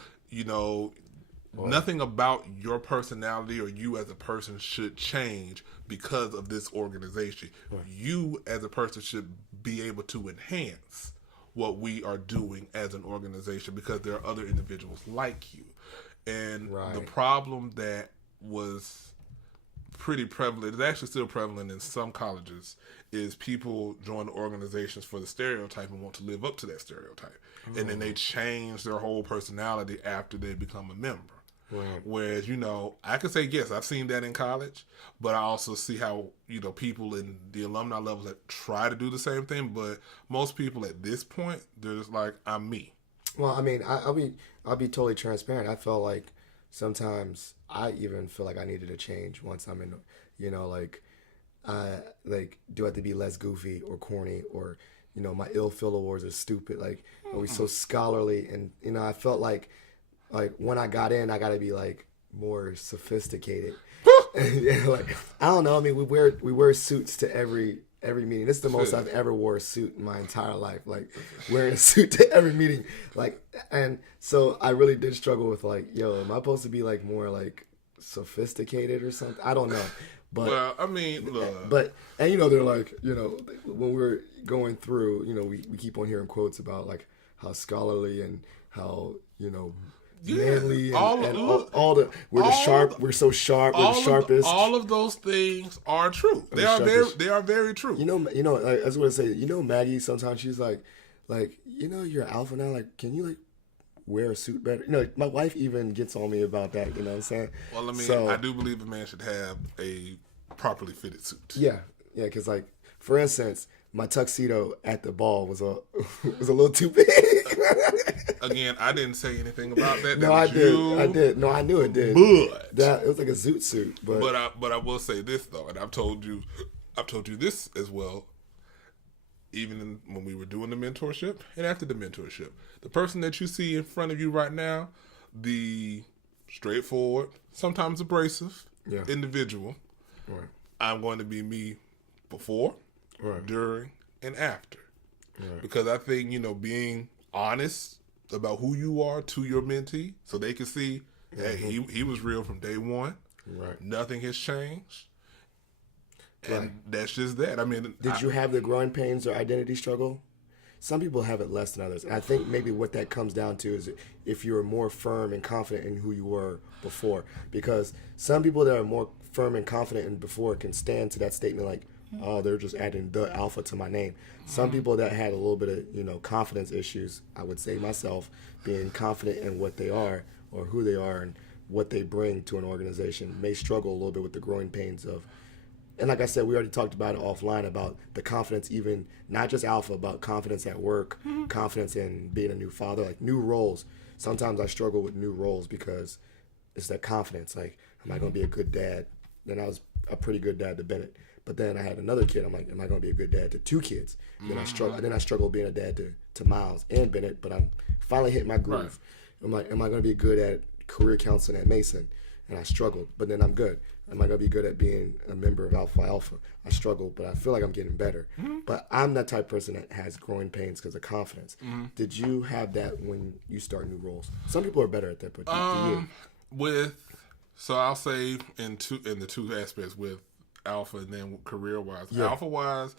Nothing about your personality or you as a person should change because of this organization. Right. You as a person should be able to enhance what we are doing as an organization, because there are other individuals like you. And the problem that was pretty prevalent, it's actually still prevalent in some colleges, is people join organizations for the stereotype and want to live up to that stereotype. And then they change their whole personality after they become a member. Right. Whereas, I could say, yes, I've seen that in college, but I also see how, people in the alumni levels that try to do the same thing, but most people at this point, they're just like, I'm me. Well, I mean, I'll be totally transparent. I felt like sometimes I even feel like I needed a change once I'm in, like do I have to be less goofy or corny, or, my ill Phil awards are stupid. Like, are we so scholarly? And, I felt like when I got in, I got to be like more sophisticated. Like, I don't know. I mean, we wear suits to every meeting. This is the most I've ever wore a suit in my entire life. Like, wearing a suit to every meeting. Like, and so I really did struggle with like, yo, am I supposed to be like more like sophisticated or something. I don't know, but Well, I mean, look. and they're like, when we're going through, we keep on hearing quotes about like how scholarly and how manly and we're so sharp, we're the sharpest. All of those things are true. They are very true. I was going to say, Maggie, sometimes she's like, you're an alpha now. Like, can you like wear a suit better? My wife even gets on me about that. You know what I'm saying? Well, I mean, I do believe a man should have a properly fitted suit. Yeah, because like, for instance, my tuxedo at the ball was a little too big. Again, I didn't say anything about that. No, I did. No, I knew it did. But it was like a zoot suit. But I will say this though, and I've told you this as well. Even when we were doing the mentorship and after the mentorship, the person that you see in front of you right now, the straightforward, sometimes abrasive individual, right. I'm going to be me before, right. during, and after. Right. Because I think, being honest about who you are to your mentee so they can see, hey, he was real from day one. Right. Nothing has changed. And that's just that. I mean, did you have the growing pains or identity struggle? Some people have it less than others. And I think maybe what that comes down to is if you're more firm and confident in who you were before. Because some people that are more firm and confident in before can stand to that statement like, oh, they're just adding the alpha to my name. Some people that had a little bit of, confidence issues, I would say myself, being confident in what they are or who they are and what they bring to an organization may struggle a little bit with the growing pains of. And like I said, we already talked about it offline about the confidence, even not just alpha, about confidence at work, confidence in being a new father, like new roles. Sometimes I struggle with new roles because it's that confidence. Like, am I going to be a good dad? Then I was a pretty good dad to Bennett. But then I had another kid. I'm like, am I going to be a good dad to two kids? Then I struggle being a dad to Miles and Bennett. But I'm finally hitting my groove. Right. I'm like, am I going to be good at career counseling at Mason? And I struggled, but then I'm good. Am I going to be good at being a member of Alpha? I struggle, but I feel like I'm getting better. Mm-hmm. But I'm that type of person that has growing pains because of confidence. Mm-hmm. Did you have that when you start new roles? Some people are better at that, but do you? So I'll say in the two aspects with Alpha and then career-wise. Yeah. Alpha-wise,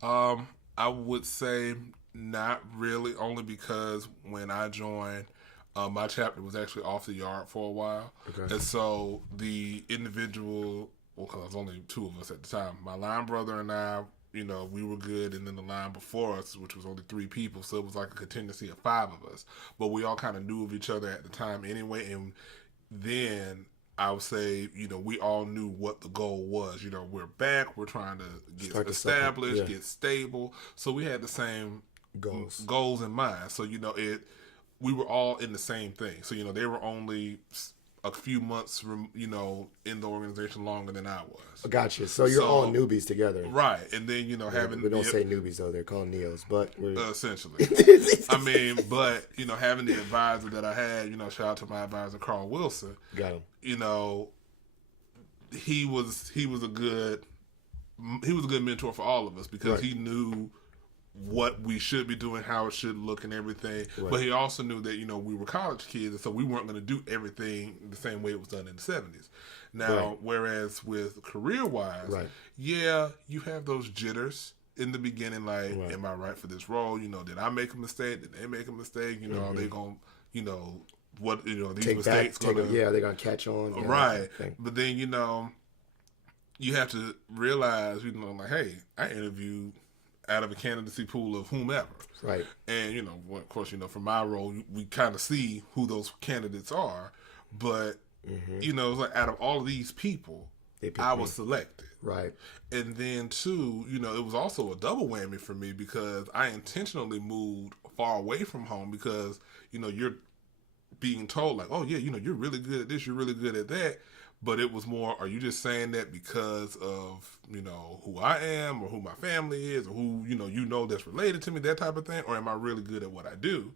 I would say not really, only because when I joined, my chapter was actually off the yard for a while. Okay. And so the individual, because there was only two of us at the time, my line brother and I, we were good. And then the line before us, which was only 3 people. So it was like a contingency of 5 of us. But we all kind of knew of each other at the time anyway. And then I would say, we all knew what the goal was. We're back. We're trying to get established, get stable. So we had the same goals in mind. So, we were all in the same thing. So, they were only a few months, in the organization longer than I was. Gotcha. So you're all newbies together. Right. And then, having... We don't say newbies, though. They're called neos, but we're... Essentially. I mean, but, having the advisor that I had, shout out to my advisor, Carl Wilson. Got him. He was a good mentor for all of us because he knew what we should be doing, how it should look and everything. Right. But he also knew that, we were college kids, and so we weren't going to do everything the same way it was done in the 70s. Now, whereas with career-wise, you have those jitters in the beginning, like, am I right for this role? Did I make a mistake? Did they make a mistake? Are they going to, what, these mistakes going to... Yeah, they're going to catch on. Right. But then, you have to realize, like, hey, I interviewed out of a candidacy pool of whomever. Right. And, of course, for my role, we kind of see who those candidates are. But, it's like out of all of these people, I was selected. Right. And then, too, it was also a double whammy for me because I intentionally moved far away from home because, you're being told, like, oh, yeah, you're really good at this, you're really good at that. But it was more, are you just saying that because of, who I am or who my family is or who, that's related to me, that type of thing? Or am I really good at what I do?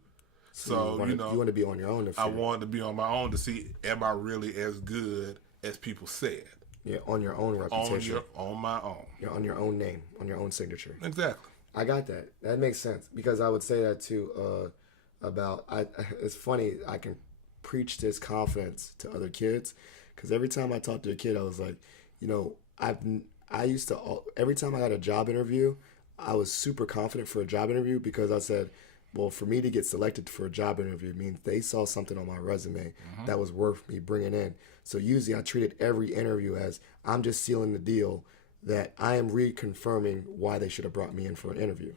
So, you want to be on your own. I wanted to be on my own to see, am I really as good as people said? Yeah, on your own reputation. On my own. You're on your own name, on your own signature. Exactly. I got that. That makes sense. Because I would say that, too, it's funny, I can preach this confidence to other kids. because every time I talked to a kid, I was like, you know, I used to every time I got a job interview, I was super confident for a job interview because I said, well, for me to get selected for a job interview means they saw something on my resume that was worth me bringing in. So usually I treated every interview as I'm just sealing the deal that I am reconfirming why they should have brought me in for an interview.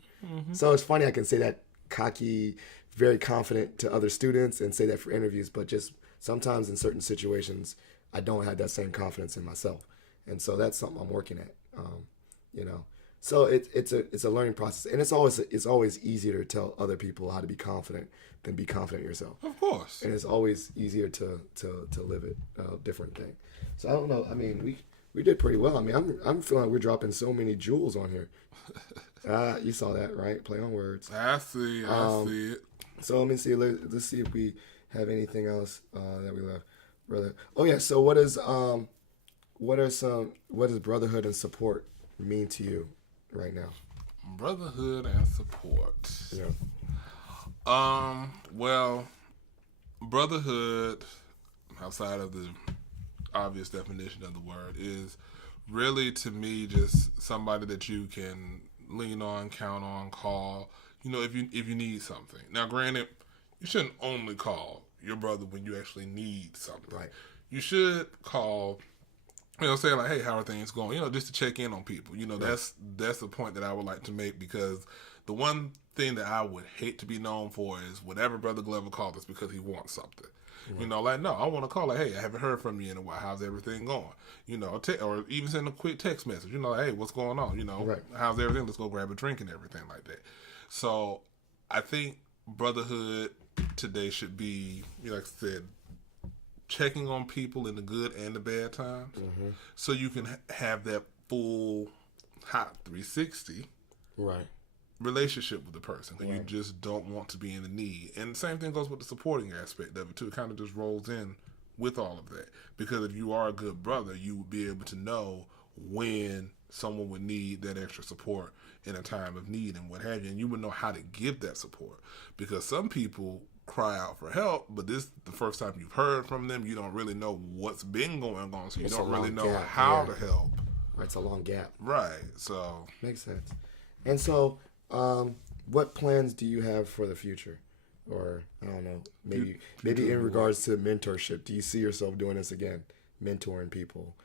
So it's funny I can say that cocky, very confident to other students and say that for interviews, but just sometimes in certain situations, I don't have that same confidence in myself. And so that's something I'm working at, you know. So it's a learning process, and it's always easier to tell other people how to be confident than be confident yourself. Of course. And it's always easier to live it, different thing. So I don't know. I mean, we did pretty well. I mean, I'm feeling like we're dropping so many jewels on here. You saw that, right? Play on words. I see it. So let me see. Let's see if we have anything else that we left. Brother. Oh yeah. So what does brotherhood and support mean to you right now? Brotherhood and support. Yeah. Well, brotherhood, outside of the obvious definition of the word, is really to me just somebody that you can lean on, count on, call. You know, if you need something. Now, granted, you shouldn't only call your brother when you actually need something. Right. You should call, you know, saying like, hey, how are things going? You know, just to check in on people. You know, that's the point that I would like to make, because the one thing that I would hate to be known for is whatever Brother Glover called us because he wants something. You know, like, no, I want to call like, hey, I haven't heard from you in a while. How's everything going? You know, or even send a quick text message. You know, like, hey, what's going on? You know, how's everything? Let's go grab a drink and everything like that. So I think brotherhood today should be, you know, like I said, checking on people in the good and the bad times, so you can have that full hot 360 relationship with the person, because you just don't want to be in the need. And the same thing goes with the supporting aspect of it too. It kind of just rolls in with all of that, because if you are a good brother, you would be able to know when someone would need that extra support in a time of need and what have you, and you would know how to give that support, because some people cry out for help, but this is the first time you've heard from them. You don't really know what's been going on, so you don't really know how to help. It's a long gap. Right. So makes sense. And so, what plans do you have for the future? Or I don't know, maybe in regards to mentorship, do you see yourself doing this again, mentoring people,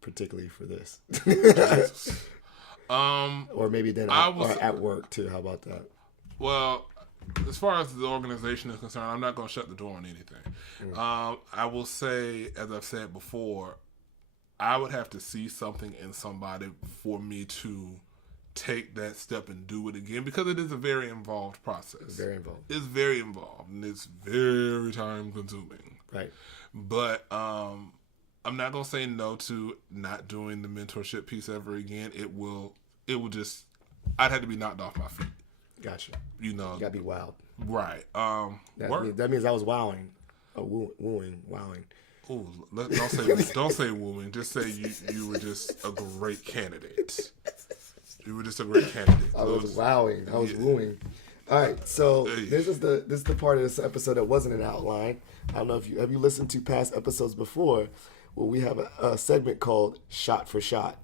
particularly for this? Or maybe then or at work too. How about that? Well, as far as the organization is concerned, I'm not going to shut the door on anything. I will say, as I've said before, I would have to see something in somebody for me to take that step and do it again, because it is a very involved process. It's very involved. It's very involved, and it's very time consuming. Right. But I'm not going to say no to not doing the mentorship piece ever again. It will just, I'd have to be knocked off my feet. Gotcha. You know, you gotta be wild. Right. That means I was wowing. Wowing. Ooh, don't say wooing. Just say you were just a great candidate. You were just a great candidate. I was wowing. I was wooing. All right, so this is the part of this episode that wasn't an outline. I don't know if you listened to past episodes before. Well, we have a segment called Shot for Shot.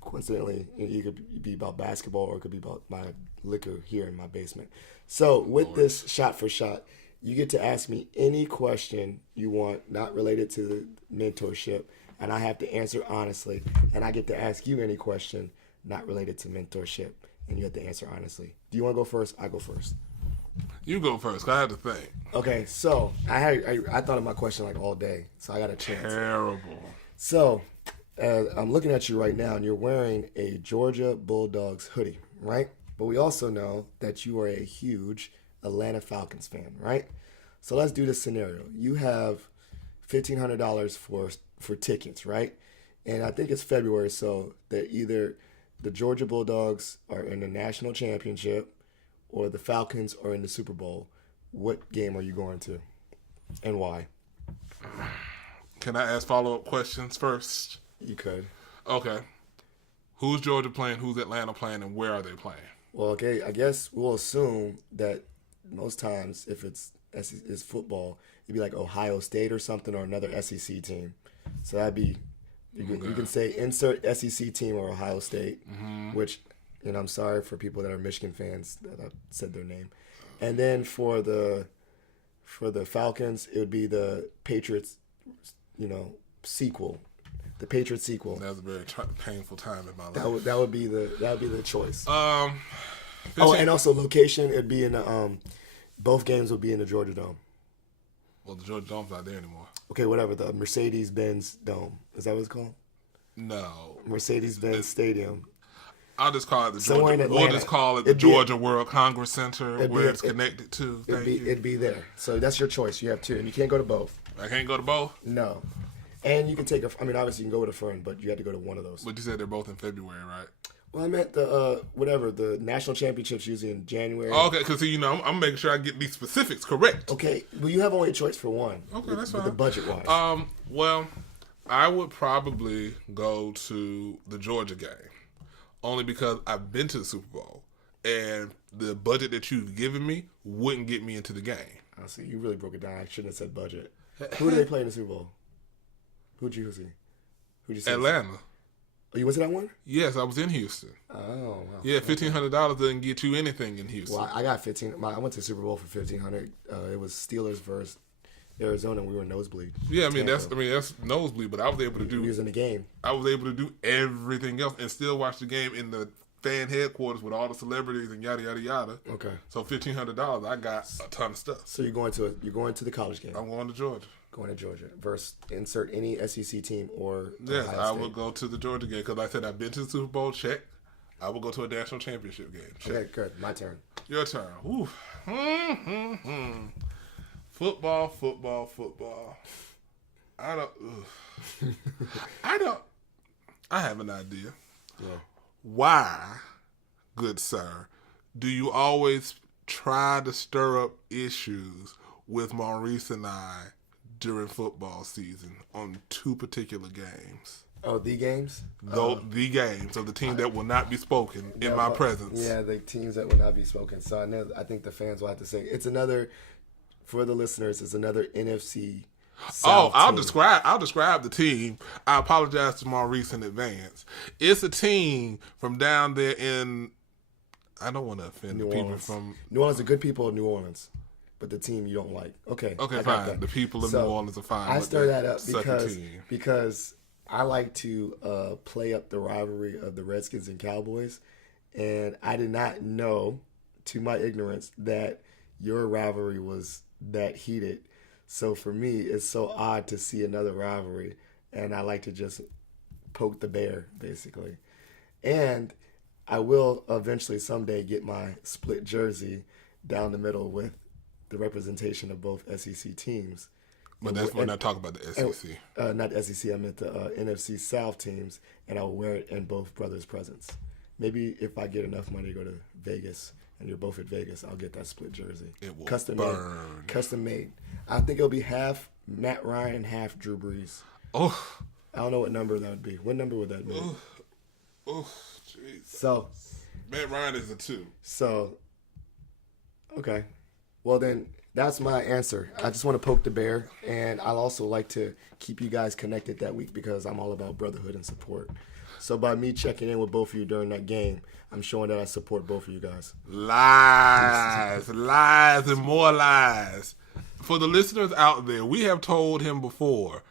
Coincidentally, it could be about basketball, or it could be about my liquor here in my basement. So with this Shot for Shot, you get to ask me any question you want, not related to the mentorship, and I have to answer honestly. And I get to ask you any question not related to mentorship, and you have to answer honestly. Do you want to go first? I go first. You go first, 'cause I had to think. Okay, so I thought of my question like all day, so I got a chance. Terrible. So I'm looking at you right now, and you're wearing a Georgia Bulldogs hoodie, right? But we also know that you are a huge Atlanta Falcons fan, right? So let's do this scenario. You have $1,500 for tickets, right? And I think it's February, so that either the Georgia Bulldogs are in the national championship or the Falcons are in the Super Bowl. What game are you going to, and why? Can I ask follow-up questions first? You could. Okay. Who's Georgia playing? Who's Atlanta playing? And where are they playing? Well, okay, I guess we'll assume that most times if it's football, it'd be like Ohio State or something, or another SEC team. So that'd be, you can say insert SEC team or Ohio State, which, I'm sorry for people that are Michigan fans that I said their name. And then for the Falcons, it would be the Patriots, sequel. The Patriots sequel. That was a very painful time in my life. That would be the choice. 15 and also location. It'd be in the both games would be in the Georgia Dome. Well, the Georgia Dome's not there anymore. Okay, whatever. The Mercedes-Benz Dome. Is that what it's called? No. Mercedes-Benz Stadium. I'll just call it the Somewhere Georgia. in Atlanta. We'll just call it the Georgia World Congress Center, where it's connected to. It'd be there. So that's your choice. You have two, and you can't go to both. I can't go to both. No. And you can take obviously you can go with a friend, but you have to go to one of those. But you said they're both in February, right? Well, I meant the national championships usually in January. Oh, okay, because I'm making sure I get these specifics correct. Okay, well you have only a choice for one. Okay, that's fine. The budget wise. Well, I would probably go to the Georgia game, only because I've been to the Super Bowl, and the budget that you've given me wouldn't get me into the game. I see. You really broke it down. I shouldn't have said budget. Who do they play in the Super Bowl? Who'd you see? Who'd you see? Atlanta. Oh, you went to that one? Yes, I was in Houston. Oh, wow. Yeah, $1,500 doesn't get you anything in Houston. Well, I got 15. I went to the Super Bowl for $1,500. It was Steelers versus Arizona. We were nosebleed. Yeah, that's nosebleed. But I was able to do. We was in the game. I was able to do everything else and still watch the game in the fan headquarters with all the celebrities and yada yada yada. Okay. So $1,500, I got a ton of stuff. So you're going to the college game. I'm going to Georgia. Going to Georgia versus insert any SEC team or yes, Ohio I State. would go to the Georgia game because, like I said, I've been to the Super Bowl. Check. I will go to a national championship game. Check. Okay, good. My turn. Your turn. Ooh. Football. I have an idea. Yeah. Why, good sir, do you always try to stir up issues with Maurice and I during football season on two particular games? Oh, the games? The games of the team that will not be spoken in my presence. Yeah, the teams that will not be spoken. So I think the fans will have to say it's another, for the listeners, it's another NFC South I'll team. describe the team. I apologize to Maurice in advance. It's a team from down there in, I don't want to offend New the people Orleans. from New Orleans, the good people of New Orleans, but the team you don't like. Okay, fine. The people of New Orleans are fine. I stir that up because because I like to play up the rivalry of the Redskins and Cowboys, and I did not know, to my ignorance, that your rivalry was that heated. So for me, it's so odd to see another rivalry, and I like to just poke the bear, basically. And I will eventually someday get my split jersey down the middle with the representation of both SEC teams. But we're not talking about the SEC. Not the SEC, I meant the NFC South teams, and I'll wear it in both brothers' presence. Maybe if I get enough money to go to Vegas, and you're both at Vegas, I'll get that split jersey. It will custom burn. made. Custom made. I think it'll be half Matt Ryan, half Drew Brees. Oh. I don't know what number that would be. What number would that be? Oh, jeez. So, Matt Ryan is a 2. So, okay. Well, then, that's my answer. I just want to poke the bear, and I'll also like to keep you guys connected that week because I'm all about brotherhood and support. So by me checking in with both of you during that game, I'm showing that I support both of you guys. Lies, lies, and more lies. For the listeners out there, we have told him before,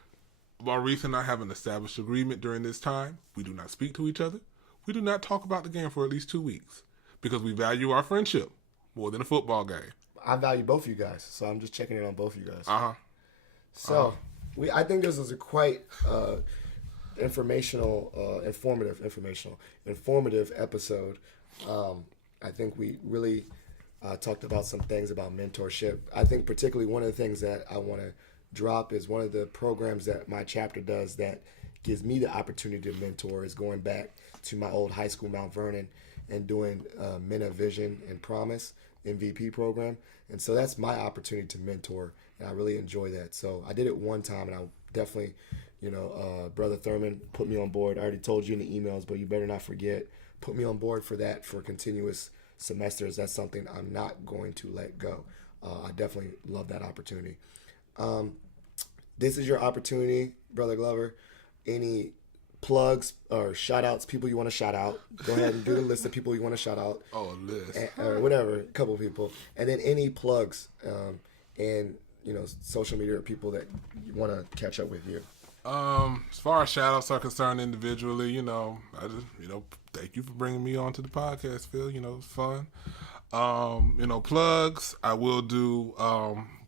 Maurice and I have an established agreement during this time. We do not speak to each other. We do not talk about the game for at least 2 weeks because we value our friendship more than a football game. I value both of you guys, so I'm just checking in on both of you guys. Uh-huh. I think this is a quite informative episode. I think we really talked about some things about mentorship. I think particularly one of the things that I want to drop is one of the programs that my chapter does that gives me the opportunity to mentor is going back to my old high school, Mount Vernon, and doing Men of Vision and Promise MVP program. And so that's my opportunity to mentor, and I really enjoy that. So I did it one time, and I definitely, Brother Thurman put me on board. I already told you in the emails, but you better not forget, put me on board for that for continuous semesters. That's something I'm not going to let go. I definitely love that opportunity. this is your opportunity, Brother Glover. Any plugs or shout outs, people you want to shout out, go ahead and do the list of people you want to shout out. Oh, a list. Or whatever, a couple of people. And then any plugs and, social media or people that you want to catch up with you. As far as shout outs are concerned individually, I just, thank you for bringing me on to the podcast, Phil. It's fun. Plugs, I will do,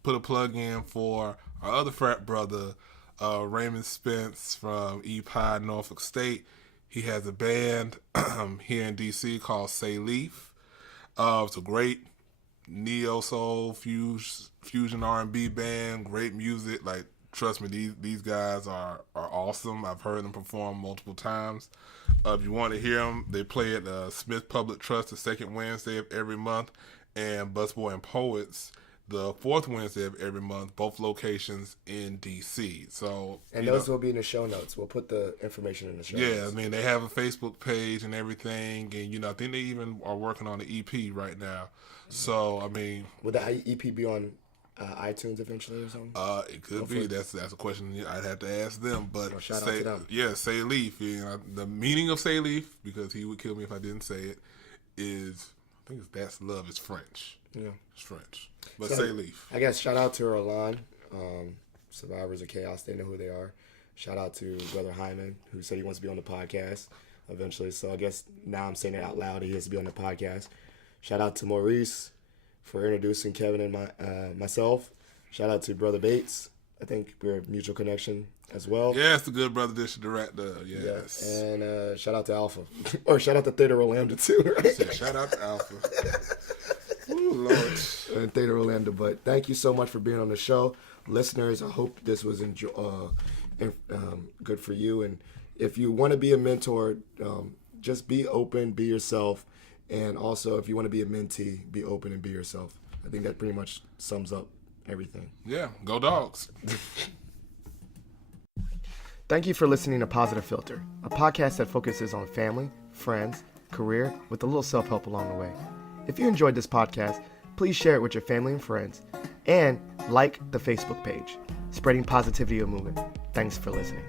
put a plug in for our other frat brother, Raymond Spence from EPI, Norfolk State. He has a band here in DC called Say Leaf. It's a great neo-soul fusion R&B band, great music. Like, trust me, these guys are awesome. I've heard them perform multiple times. If you want to hear them, they play at Smith Public Trust the second Wednesday of every month, and Busboy and Poets the fourth Wednesday of every month, both locations in DC. So, and those will be in the show notes. We'll put the information in the show notes. Yeah, I mean, they have a Facebook page and everything, and I think they even are working on the EP right now. So, I mean, will the EP be on iTunes eventually or something? It could be. That's a question I'd have to ask them. But shout out to them. Yeah, Say Leaf. The meaning of Say Leaf, because he would kill me if I didn't say it, is, I think it's That's Love is French. Yeah, it's French. But so, Say Leaf. I guess shout out to Roland, Survivors of Chaos. They know who they are. Shout out to Brother Hyman, who said he wants to be on the podcast eventually. So I guess now I'm saying it out loud. He has to be on the podcast. Shout out to Maurice for introducing Kevin and myself. Shout out to Brother Bates. I think we're a mutual connection as well. Yeah, it's the good brother district director. Yes. Yeah. And shout out to Alpha. Or shout out to Theta Rolanda too, right? Yeah, shout out to Alpha. Ooh, Lord. And Theta Rolanda. But thank you so much for being on the show. Listeners, I hope this was good for you. And if you want to be a mentor, just be open, be yourself. And also, if you want to be a mentee, be open and be yourself. I think that pretty much sums up everything. Yeah, go Dogs. Thank you for listening to Positive Philter, a podcast that focuses on family, friends, career, with a little self-help along the way. If you enjoyed this podcast, please share it with your family and friends, and like the Facebook page, Spreading Positivity of Movement. Thanks for listening.